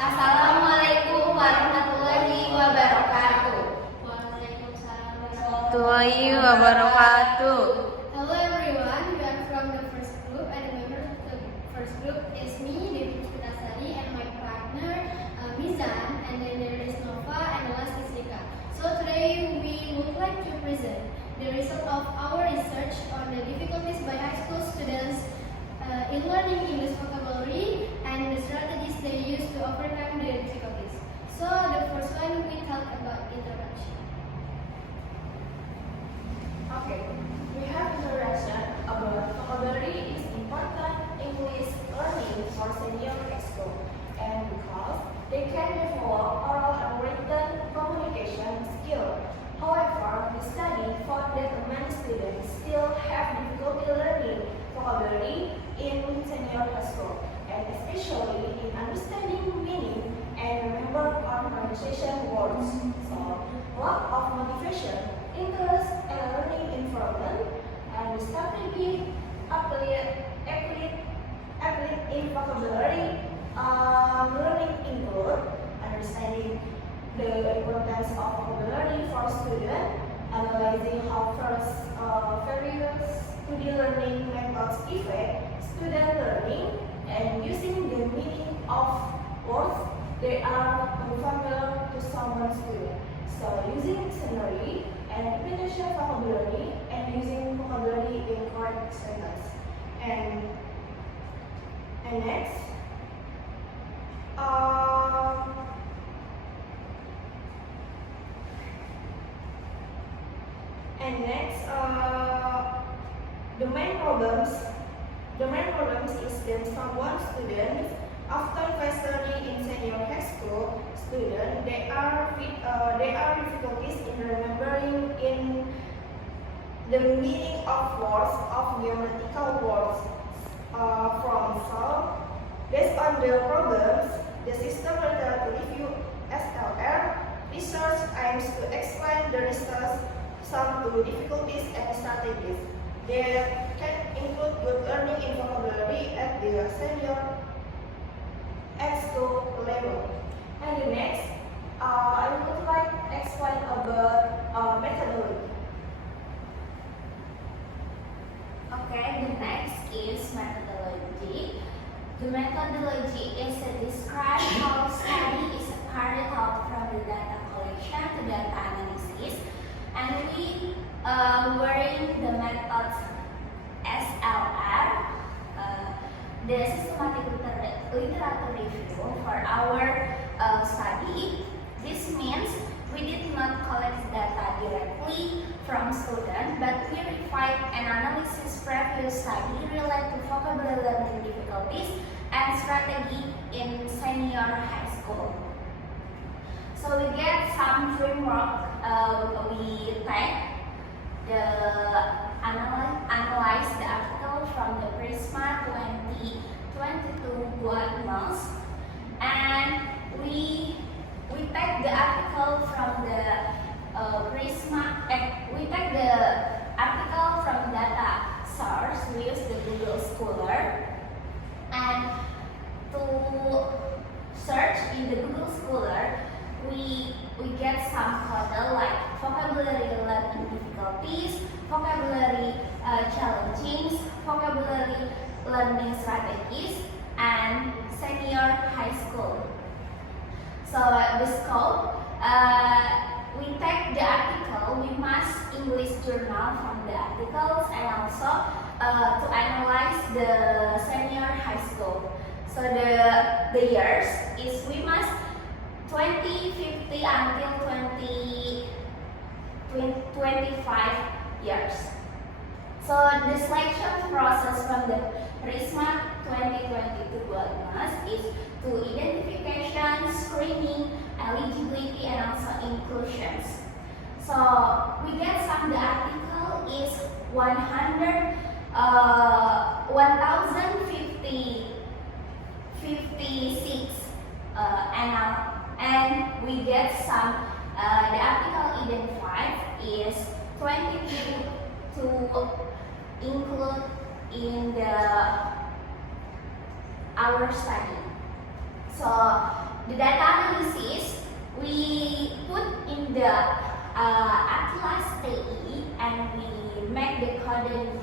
Assalamualaikum warahmatullahi wabarakatuh. Waalaikumsalam Warahmatullahi wabarakatuh. Hello everyone, we are from the first group and the member of the first group is me, Devi Puspitasari, and my partner Mizan, and then there is Nova and the last is Rika. So today we would like to present the result of our research on the difficulties by high school students in learning English vocabulary and the strategies they use to overcome their difficulties. So the first one we talk about introduction. Okay, we have introduction about vocabulary is important English learning for senior high school, and because they can develop oral and written communication skill. However, the study found that many students still have difficulty learning vocabulary in senior high school, and especially in understanding meaning and remember pronunciation words. So, lack of motivation, interest, and learning environment, and the strategy athlete in vocabulary learning include understanding the importance of vocabulary for students, analyzing how various study learning methods affect student learning, and using the meaning of words they are unfamiliar to someone student. So using dictionary and repetition vocabulary and using vocabulary in correct sentence. And next, the main problems is that someone students after studying in senior high school student there are difficulties in remembering in the meaning of words of grammatical words from so based on the problems the system literature review SLR research aims to explain the research some to difficulties and strategies that can include good learning in vocabulary at the senior high school level. And the next, I would like to explain about methodology. Okay, the next is methodology. The methodology is to describe how study is carried out from the data collection to data analysis, and we wearing the methods SLR, the systematic literature review for our study. This means we did not collect data directly from students, but we refined and analysis previous study related to vocabulary learning difficulties and strategy in senior high school. So we get some framework. We take the analyze the article from the Prisma 2022 journals, and we take the article from the Prisma. We take the article from data source. We use the Google Scholar, and to search in the Google Scholar, we get some code like vocabulary learning difficulties, vocabulary challenges, vocabulary learning strategies, and senior high school. So the scope, we take the article, we must English journal from the articles, and also to analyze the senior high school. So the years is we must 2050 until 25 years. So the selection process from the Prisma 2022 journals is to identification, screening, eligibility, and also inclusions. So we get some the article is 1056 and we get some the article identified is 22 to include in the our study. So the data analysis we put in the Atlas TI and we make the coding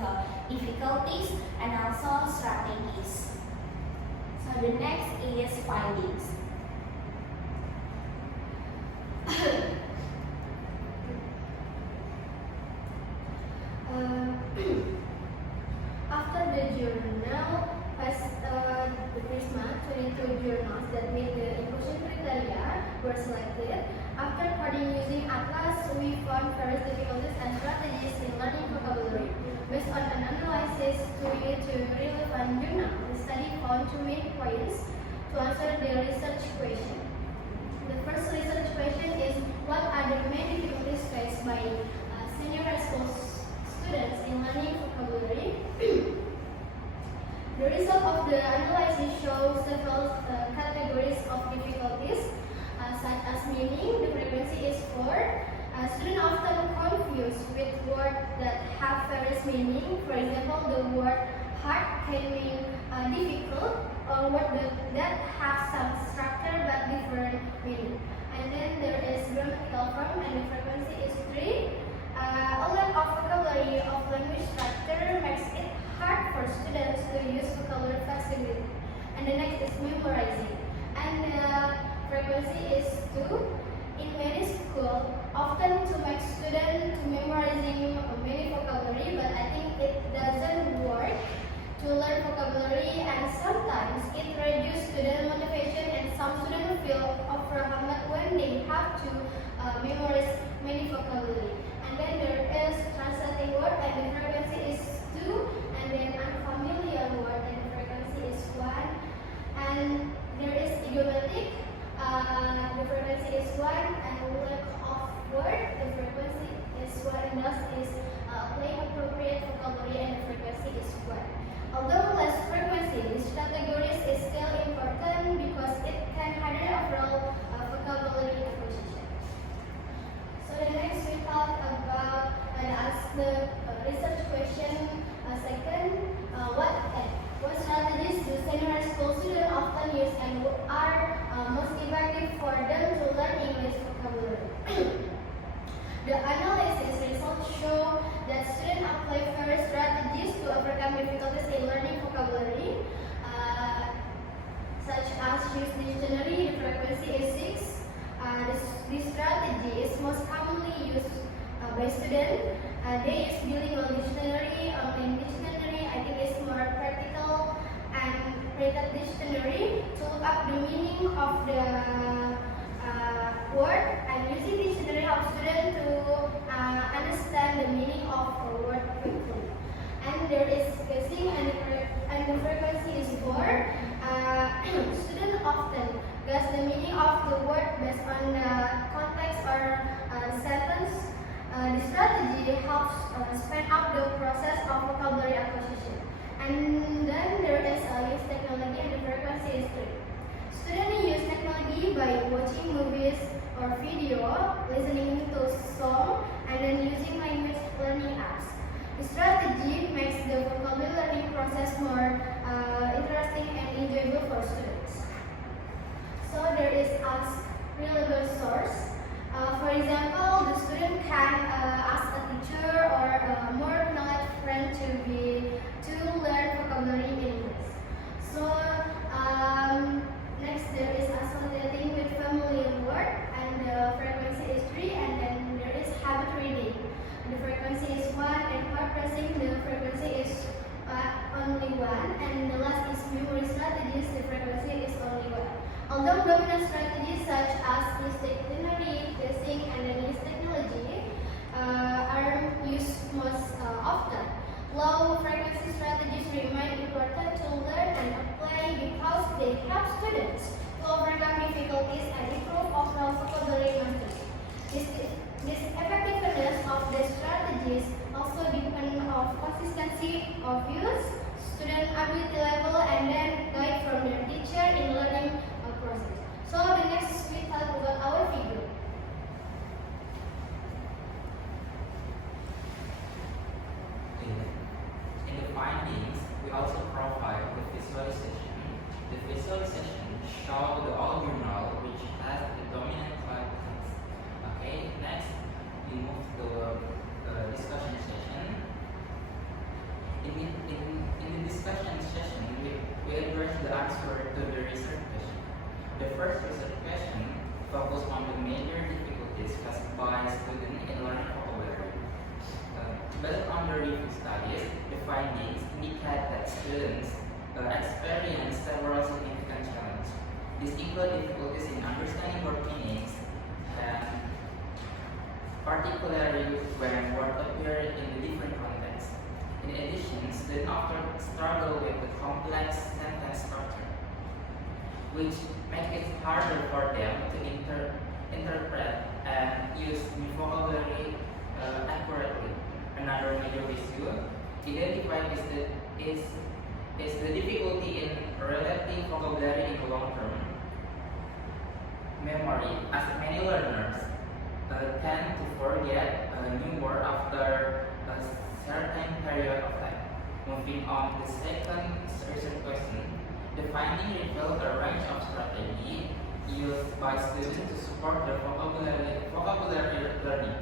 difficulties and also strategies. So the next is findings. After the journal passed the Prisma, 22 journals that meet the inclusion criteria were selected. After coding using Atlas, we found various difficulties and strategies in learning vocabulary. Based on an analysis to relevant journal, the study found two main points to answer the research question. The first research question is, what are the main difficulties faced by senior high school students in learning vocabulary? The result of the analysis shows several categories of difficulties, such as meaning. The frequency is 4. Students often confused with words that have various meaning. For example, the word hard can mean difficult, or words that have some structure but different meaning. And then there is grammatical form, and the frequency is 3. A lack of vocabulary of language structure makes it hard for students to use vocabulary flexibly. And the next is memorizing, and the frequency is 2. In many schools, often to make students to memorizing many vocabulary, but I think it doesn't work to learn vocabulary, and sometimes it reduces student motivation, and some students feel overwhelmed when they have to memorize many vocabulary. And then there is translating word, and the frequency is 2, and then unfamiliar word, and the frequency is 1. And there is idiomatic, the frequency is 1, and lack of word, the frequency is 1, and thus is plain appropriate vocabulary, and the frequency is 1. Although less frequency, this categories is still important because it can hinder overall vocabulary acquisition. So the next we talk about and ask the research question. Second, what strategies do senior high school students often use and are most effective for them to learn English vocabulary? The analysis results show that students apply various strategies to overcome difficulties in learning vocabulary, such as use dictionary. The frequency is 6. This strategy is most commonly used by students. They use bilingual dictionary, online dictionary. I think it's more practical, and rated dictionary to look up the meaning of the word, and using dictionary helps students to understand the meaning of a word quickly. And there is guessing, and the frequency is 4. Students often guess the meaning of the word based on the context or sentence. The strategy helps speed up the process of vocabulary acquisition. And then there is use technology, and the frequency is 3. Students use technology by watching movies or video, listening to song, and then using language learning apps. The strategy makes the vocabulary learning process more interesting and enjoyable for students. So there is ask reliable source. For example, the student can ask a teacher or a more knowledge friend to learn vocabulary in English. So next there is associating with familiar word, and the frequency is 3. And then there is habit reading. The frequency is 1, and hard pressing. The frequency is only 1, and the last is memory strategies. The frequency is only 1. Although dominant strategies such as use dictionary, guessing, and then use technology are used most often, low frequency strategies remain important to learn and apply because they help students to overcome difficulties and improve overall vocabulary mastery. This effectiveness of the strategies also depends on consistency of use, student ability level, and then guide from their teacher in learning process. So the next we talk about our figure. In the findings, we also provide the visualization. The visualization shows first research question focused on the major difficulties faced by students in learning vocabulary. Based on the review studies, the findings indicate that students experience several significant challenges. These include difficulties in understanding word meanings, and particularly when words appear in the different contexts. In addition, students often struggle with the complex sentence structure, which makes it harder for them to interpret and use the vocabulary accurately. Another major issue identified is the difficulty in relating vocabulary in long-term memory, as many learners tend to forget a new word after a certain period of time. Moving on to the second research question, the finding revealed a range of strategies used by students to support their vocabulary learning.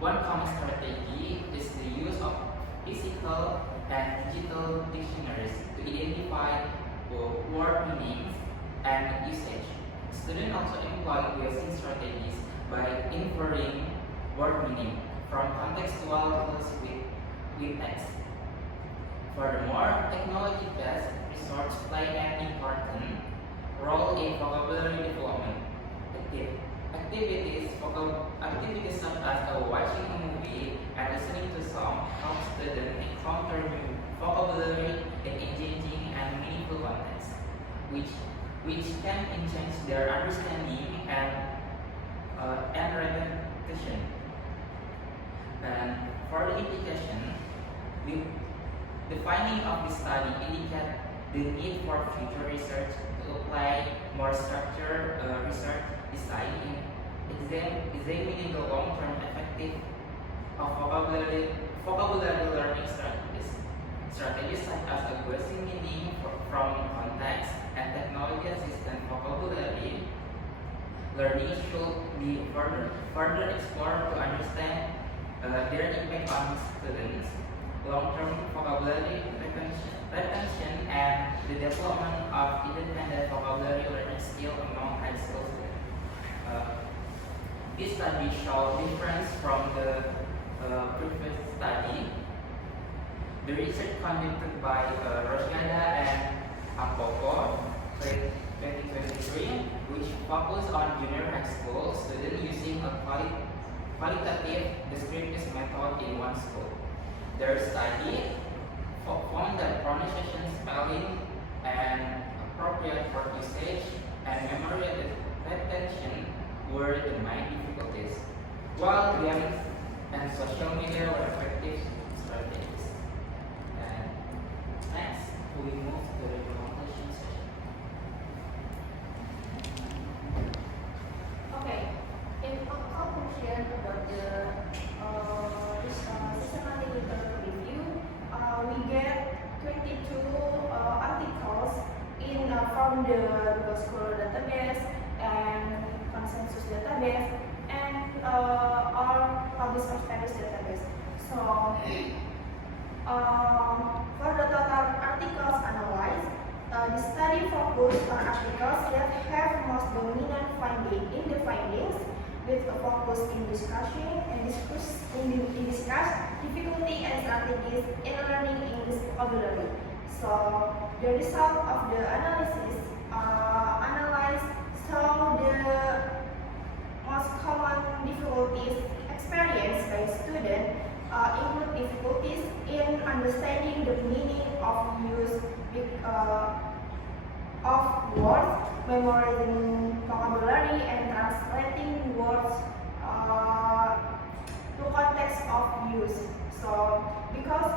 One common strategy is the use of physical and digital dictionaries to identify word meanings and usage. Students also employ guessing strategies by inferring word meaning from contextual clues with text. Furthermore, technology-based research play an important role in vocabulary development. Activities such as watching a movie and listening to song help students encounter new vocabulary in engaging and meaningful contexts, which can enhance their understanding and repetition. And for the implication, the finding of this study indicate the need for future research to apply more structured research design in examining the long-term effective of vocabulary learning strategies. Strategies such as guessing meaning from context and technology-assisted vocabulary learning should be further explored to understand their impact on students, long-term vocabulary retention, and the development of independent vocabulary learning skill among high school students. This study shows difference from the previous study. The research conducted by Rosgada and Ampoko 2023, which focused on junior high school students using a qualitative descriptive method in one school. Their study found that pronunciation, spelling, and appropriate word usage and memory retention were the main difficulties, while games and social media were effective strategies. And next, we move to the presentation session. Okay, in conclusion about the systematic literature review, we get 22 articles from the Google Scholar database and consensus database and our published studies database. So, for the total articles analyzed, the study focused on articles that have most dominant findings, with a focus in discuss difficulty and strategies in learning English vocabulary. So, the result of the analysis analyzed some the most common difficulties experienced by students include difficulties in understanding the meaning of use of words, memorizing vocabulary, and translating words to context of use. So, because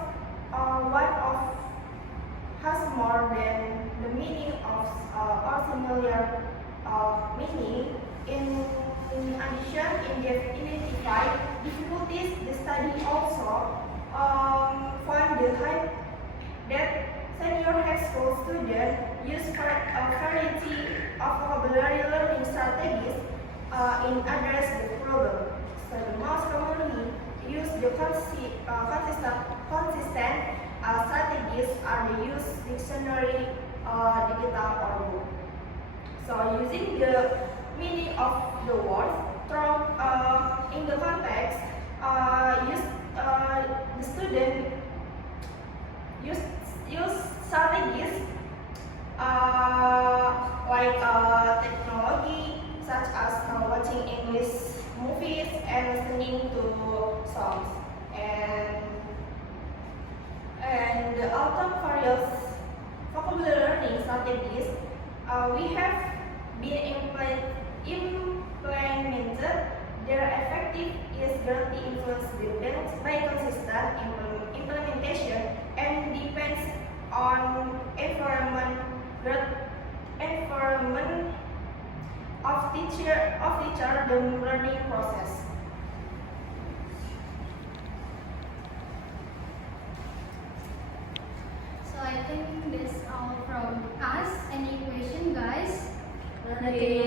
one of has more than the meaning of or similar meaning. In addition, identified difficulties, the study also found that senior high school students use a variety of vocabulary learning strategies in address the problem. So the most commonly used the consistent strategies are the use dictionary, digital or book. So using the meaning of the word through in the context, the student use strategies like technology such as watching English movies and listening to songs and the other various vocabulary learning strategies we have been implemented. Their effective is greatly influenced by consistent implementation and depends on environment of teacher the learning process. So I think that's all from us. Any question, guys? Nothing